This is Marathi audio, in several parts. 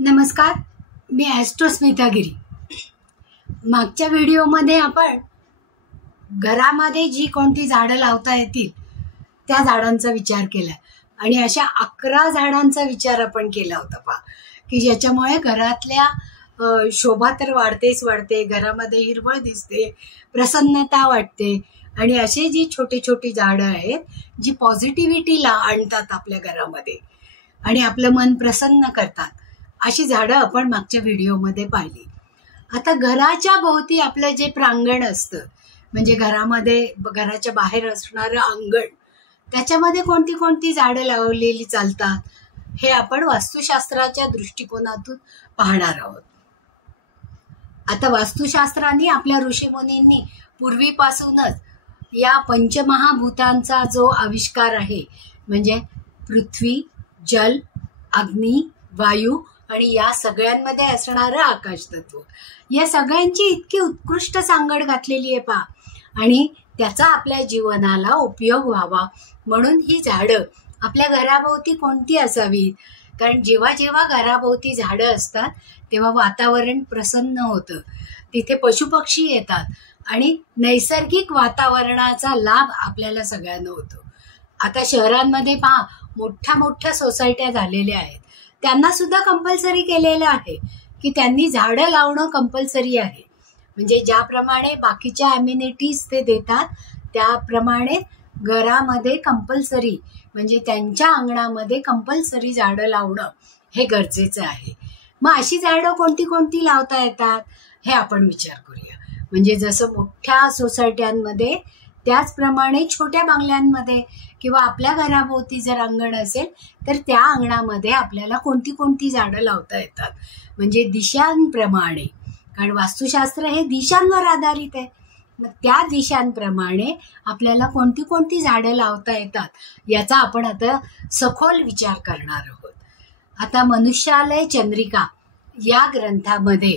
नमस्कार, मी ॲस्ट्रो स्मिता गिरी. मागच्या व्हिडिओमध्ये आपण घरामध्ये जी कोणती झाडं लावता येतील त्या झाडांचा विचार केला आणि अशा 11 झाडांचा विचार आपण केला होता की ज्याच्यामुळे घरातल्या शोभा तर वाढतेच वाढते, घरामध्ये हिरवळ दिसते, प्रसन्नता वाटते आणि असे जी छोटी छोटी झाडं आहेत जी पॉझिटिव्हिटीला आणतात आपल्या घरामध्ये आणि आपलं मन प्रसन्न करतात, अशी झाडं आपण मागच्या व्हिडिओमध्ये पाहिली. आता घराच्या भोवती आपलं जे प्रांगण असतं, म्हणजे घराच्या बाहेर असणारं अंगण, त्याच्यामध्ये कोणती कोणती झाडं लावलेली चालतात हे आपण वास्तुशास्त्राच्या दृष्टिकोनातून पाहणार आहोत. आता वास्तुशास्त्राने आपल्या ऋषीमुनींनी पूर्वीपासूनच या पंचमहाभूतांचा जो आविष्कार आहे, म्हणजे पृथ्वी, जल, अग्नी, वायू आणि या सगळ्यांमध्ये असणारं आकाश तत्व, या सगळ्यांची इतकी उत्कृष्ट सांगड घातलेली आहे आणि त्याचा आपल्या जीवनाला उपयोग व्हावा म्हणून ही झाडं आपल्या घराभोवती कोणती असावीत. कारण जेव्हा जेव्हा घराभोवती झाडं असतात तेव्हा वातावरण प्रसन्न होतं, तिथे पशुपक्षी येतात आणि नैसर्गिक वातावरणाचा लाभ आपल्याला सगळ्यांना होतो. आता शहरांमध्ये पहा, मोठ्या मोठ्या सोसायट्या झालेल्या आहेत, त्यांना सुद्धा कंपल्सरी केलेलं आहे की त्यांनी झाडं लावणं कंपल्सरी आहे. म्हणजे ज्याप्रमाणे बाकीच्या अम्युनिटीज ते देतात त्याप्रमाणे घरामध्ये कंपल्सरी, म्हणजे त्यांच्या अंगणामध्ये कंपल्सरी झाडं लावणं हे गरजेचं आहे. मग अशी झाडं कोणती कोणती लावता येतात हे आपण विचार करूया. म्हणजे जसं मोठ्या सोसायट्यांमध्ये त्याचप्रमाणे छोट्या बंगल्यांमध्ये किंवा आपल्या घराभोवती जर अंगण असेल तर त्या अंगणामध्ये आपल्याला कोणती कोणती झाडं लावता येतात. म्हणजे दिशांप्रमाणे, कारण वास्तुशास्त्र हे दिशांवर आधारित आहे, मग त्या दिशांप्रमाणे आपल्याला कोणती कोणती झाडं लावता येतात याचा आपण आता सखोल विचार करणार आहोत. आता मनुष्यालय चंद्रिका या ग्रंथामध्ये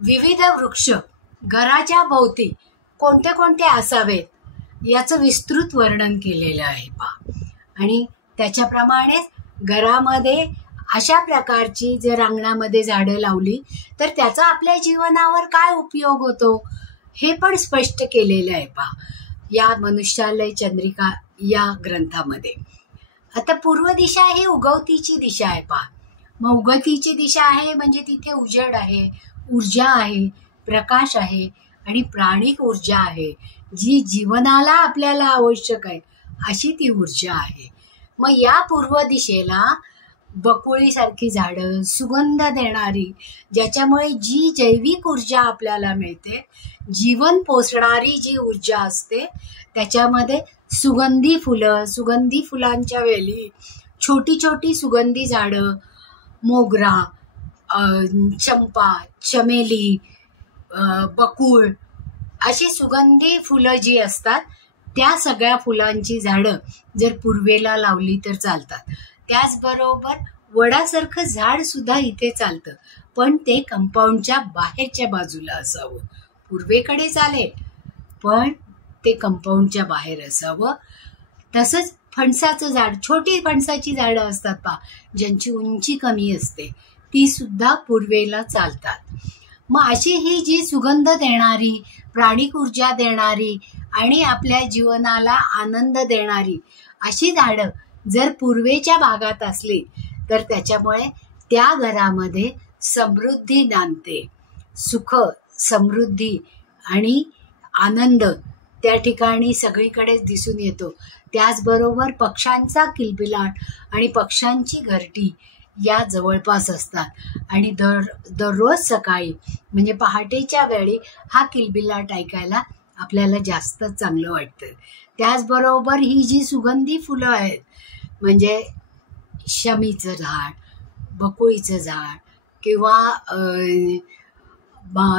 विविध वृक्ष घराच्या भोवती कोणते कोणते असावेत याचं विस्तृत वर्णन केलेलं आहे आणि त्याच्याप्रमाणे घरामध्ये अशा प्रकारची जर अंगणामध्ये झाडं लावली तर त्याचा आपल्या जीवनावर काय उपयोग होतो हे पण स्पष्ट केलेलं आहे या मनुष्यालय चंद्रिका या ग्रंथामध्ये. आता पूर्व दिशा ही उगवतीची दिशा आहे मग उगवतीची दिशा आहे म्हणजे तिथे उजेड आहे, ऊर्जा आहे, प्रकाश आहे आणि प्राणिक ऊर्जा आहे, जी जीवनाला आपल्याला आवश्यक आहे अशी ती ऊर्जा आहे. मग या पूर्व दिशेला बकुळीसारखी झाडं, सुगंध देणारी, ज्याच्यामुळे जी जैविक ऊर्जा आपल्याला मिळते, जीवन पोसणारी जी ऊर्जा असते, त्याच्यामध्ये सुगंधी फुलं, सुगंधी फुलांच्या वेली, छोटी छोटी सुगंधी झाडं, मोगरा, चंपा, चमेली, बकुळ, अशी सुगंधी फुलं जी असतात त्या सगळ्या फुलांची झाडं जर पूर्वेला लावली तर चालतात. त्याचबरोबर वडासारखं झाड सुद्धा इथे चालतं, पण ते कंपाऊंडच्या बाहेरच्या बाजूला असावं. पूर्वेकडे चालेल पण ते कंपाऊंडच्या बाहेर असावं. तसंच फणसाचं झाड, छोटी फणसाची झाडं असतात ज्यांची उंची कमी असते, ती सुद्धा पूर्वेला चालतात. मग अशी ही जी सुगंध देणारी, प्राणिक ऊर्जा देणारी आणि आपल्या जीवनाला आनंद देणारी अशी झाडं जर पूर्वेच्या भागात असली तर त्याच्यामुळे त्या घरामध्ये समृद्धी नांदते, सुख, समृद्धी आणि आनंद त्या ठिकाणी सगळीकडेच दिसून येतो. त्याचबरोबर पक्ष्यांचा किलबिलाट आणि पक्ष्यांची घरटी या जवळपास असतात आणि दररोज सकाळी म्हणजे पहाटेच्या वेळी हा किलबिलाट ऐकायला आपल्याला जास्त चांगलं वाटतं. त्याचबरोबर ही जी सुगंधी फुलं आहेत, म्हणजे शमीचं झाड, बकुळीचं झाड किंवा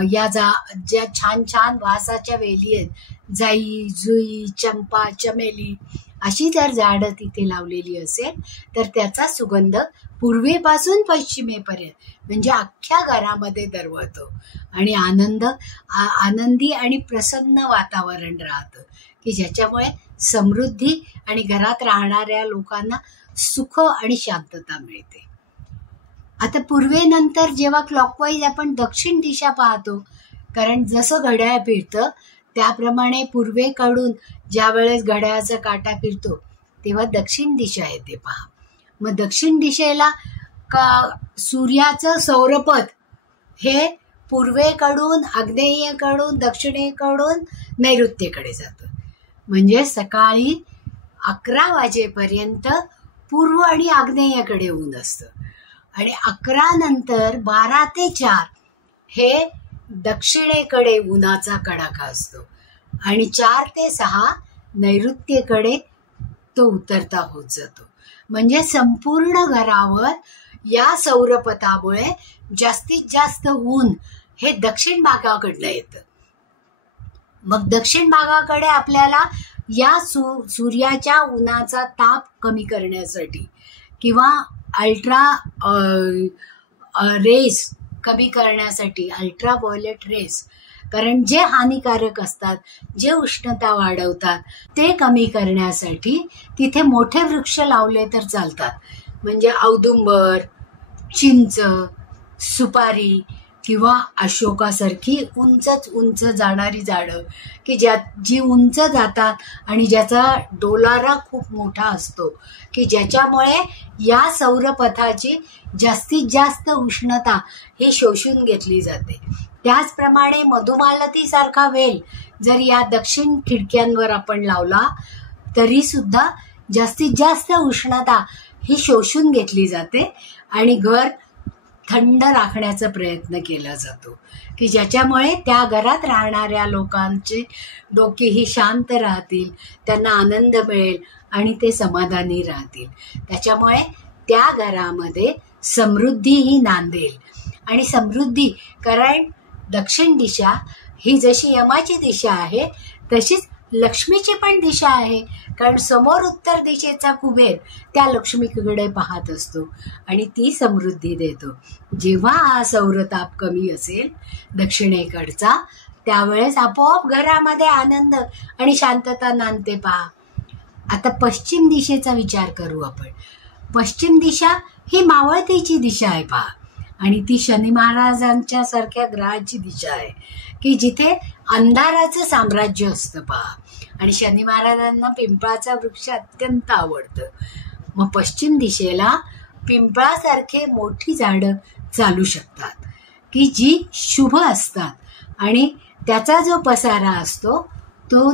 ज्या छान छान वासाच्या वेली आहेत, जाई, जुई, चंपा, चमेली, अशी जर झाडं तिथे लावलेली असेल तर त्याचा सुगंध पूर्वेपासून पश्चिमेपर्यंत म्हणजे अख्ख्या घरामध्ये दरवळतो आणि आनंदी आणि प्रसन्न वातावरण राहतं की ज्याच्यामुळे समृद्धी आणि घरात राहणाऱ्या लोकांना सुख आणि शांतता मिळते. आता पूर्वेनंतर जेव्हा क्लॉकवाईज आपण दक्षिण दिशा पाहतो, कारण जसं घड्याळ फिरतं त्याप्रमाणे पूर्वेकडून ज्या वेळेस घड्याळाचा काटा फिरतो तेव्हा दक्षिण दिशा येते पहा. मग दक्षिण दिशेला सूर्याचं सौरपथ हे पूर्वेकडून, आग्नेयेकडून, दक्षिणेकडून नैऋत्येकडे जातं. म्हणजे सकाळी 11 वाजेपर्यंत पूर्व आणि आग्नेयेकडे ऊन असतं आणि 11 नंतर 12 ते 4 हे दक्षिणेकडे उन्हाचा कडाका असतो आणि 4 ते 6 नैऋत्येकडे तो उतरता होत जातो. म्हणजे संपूर्ण घरावर या सौरपथामुळे जास्तीत जास्त ऊन हे दक्षिण भागाकडनं येतं. मग दक्षिण भागाकडे आपल्याला या सूर्याच्या उन्हाचा ताप कमी करण्यासाठी किंवा अल्ट्रा रेस कमी करण्यासाठी, अल्ट्रा व्हायोलेट रेस, कारण जे हानिकारक असतात, जे उष्णता वाढवतात ते कमी करण्यासाठी तिथे मोठे वृक्ष लावले तर चालतात. म्हणजे औदुंबर, चिंच, सुपारी किंवा अशोकासारखी उंच जाणारी झाडं की जी उंच जातात आणि ज्याचा डोलारा खूप मोठा असतो की ज्याच्यामुळे या सौरपथाची जास्तीत जास्त उष्णता ही शोषून घेतली जाते. त्याचप्रमाणे मधुमालतीसारखा वेल जर या दक्षिण खिडक्यांवर आपण लावला तरी सुद्धा जास्तीत जास्त उष्णता ही शोषून घेतली जाते आणि घर थंड राखण्याचा प्रयत्न केला जातो की ज्याच्यामुळे त्या घरात राहणाऱ्या लोकांचे डोकेही शांत राहतील, त्यांना आनंद मिळेल आणि ते समाधानी राहतील. त्याच्यामुळे त्या घरामध्ये समृद्धीही नांदेल. आणि समृद्धी, कारण दक्षिण दिशा ही जशी यमाची दिशा आहे तशीच लक्ष्मीची पण दिशा आहे. कारण समोर उत्तर दिशेचा कुबेर त्या लक्ष्मीकडे पाहत असतो आणि ती समृद्धी देतो. जेव्हा हा सौरताप कमी असेल दक्षिणेकडचा त्यावेळेस आपोआप घरामध्ये आनंद आणि शांतता नांदते पहा. आता पश्चिम दिशेचा विचार करू आपण. पश्चिम दिशा ही मावळतीची दिशा आहे पहा आणि ती शनी महाराजांच्या सारख्या ग्रहाची दिशा आहे की जिथे अंधाराचं साम्राज्य असतं पहा. आणि शनी महाराजांना पिंपळाचा वृक्ष अत्यंत आवडतं. मग पश्चिम दिशेला पिंपळासारखे मोठी झाडं चालू शकतात की जी शुभ असतात आणि त्याचा जो पसारा असतो तो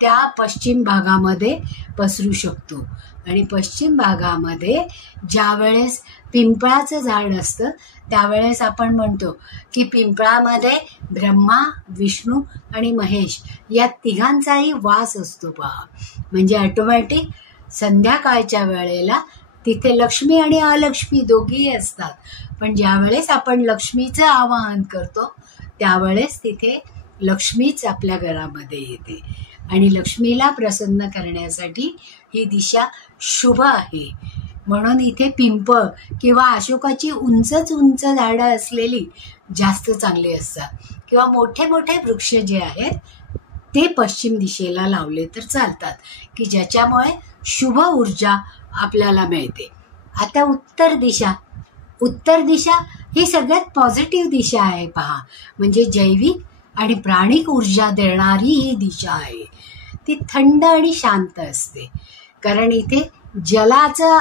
त्या पश्चिम भागामध्ये पसरू शकतो. आणि पश्चिम भागामध्ये ज्या वेळेस पिंपळाचं झाड असतं त्यावेळेस आपण म्हणतो की पिंपळामध्ये ब्रह्मा, विष्णू आणि महेश या तिघांचाही वास असतो पहा. म्हणजे ऑटोमॅटिक संध्याकाळच्या वेळेला तिथे लक्ष्मी आणि अलक्ष्मी दोघीही असतात. पण ज्यावेळेस आपण लक्ष्मीचं आवाहन करतो त्यावेळेस तिथे लक्ष्मीच आपल्या घरामध्ये येते आणि लक्ष्मीला प्रसन्न करण्यासाठी ही दिशा शुभ आहे. म्हणून इथे पिंपळ किंवा अशोकाची उंच झाडं असलेली जास्त चांगली असतात किंवा मोठे मोठे वृक्ष जे आहेत ते पश्चिम दिशेला लावले तर चालतात की ज्याच्यामुळे शुभ ऊर्जा आपल्याला मिळते. आता उत्तर दिशा ही सगळ्यात पॉझिटिव्ह दिशा आहे पहा. म्हणजे जैविक आणि प्राणिक ऊर्जा देणारी ही दिशा आहे. ती थंड आणि शांत असते कारण इथे जलाचा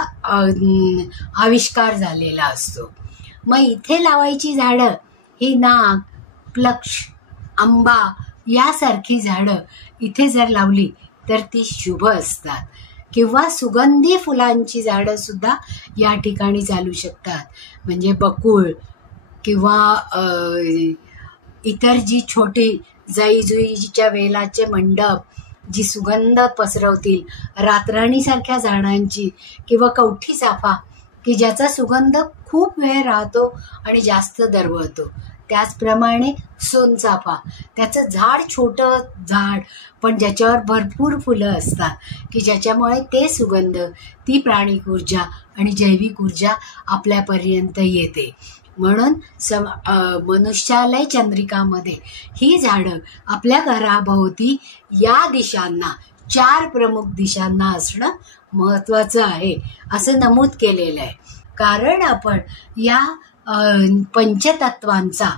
आविष्कार झालेला असतो. मग इथे लावायची झाडं ही नाग, प्लक्ष, आंबा यासारखी झाडं इथे जर लावली तर ती शुभ असतात. किंवा सुगंधी फुलांची झाडं सुद्धा या ठिकाणी चालू शकतात. म्हणजे बकुळ किंवा इतर जी छोटी जाईजुईच्या वेलाचे मंडप जी सुगंध पसरवतील, रातराणीसारख्या झाडांची किंवा कवठी चाफा की ज्याचा सुगंध खूप वेळ राहतो आणि जास्त दरवळतो. त्याचप्रमाणे सोनचाफा, त्याचं झाड छोटं झाड पण ज्याच्यावर भरपूर फुलं असतात की ज्याच्यामुळे ते सुगंध, ती प्राणिक ऊर्जा आणि जैविक ऊर्जा आपल्यापर्यंत येते. म्हणून मनुष्यालय चंद्रिकामध्ये ही झाडं आपल्या घराभोवती या दिशांना, 4 प्रमुख दिशांना असणं महत्त्वाचं आहे असं नमूद केलेलं आहे. कारण आपण या पंचतत्वांचा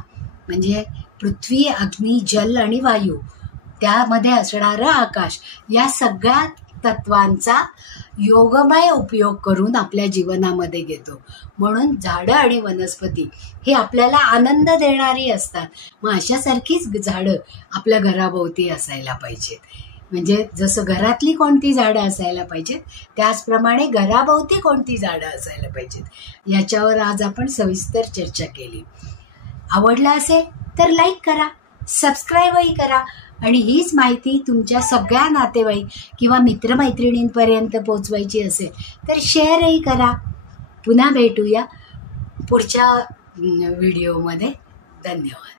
म्हणजे पृथ्वी, अग्नी, जल आणि वायू, त्यामध्ये असणारं आकाश, या सगळ्या तत्वांचा योगमय उपयोग करून आपल्या जीवनामध्ये घेतो. म्हणून झाडं आणि वनस्पती हे आपल्याला आनंद देणारी असतात. मग अशासारखीच झाडं आपल्या घराभोवती असायला पाहिजेत. म्हणजे जसं घरातली कोणती झाडं असायला पाहिजेत, त्याचप्रमाणे घराभोवती कोणती झाडं असायला पाहिजेत, याच्यावर आज आपण सविस्तर चर्चा केली. आवडलं असेल तर लाईक करा, सबस्क्राईबही करा आणि हीच माहिती तुमच्या सगळ्या नातेवाईक किंवा मित्रमैत्रिणींपर्यंत पोचवायची असेल तर शेअरही करा. पुन्हा भेटूया पुढच्या व्हिडिओमध्ये. धन्यवाद.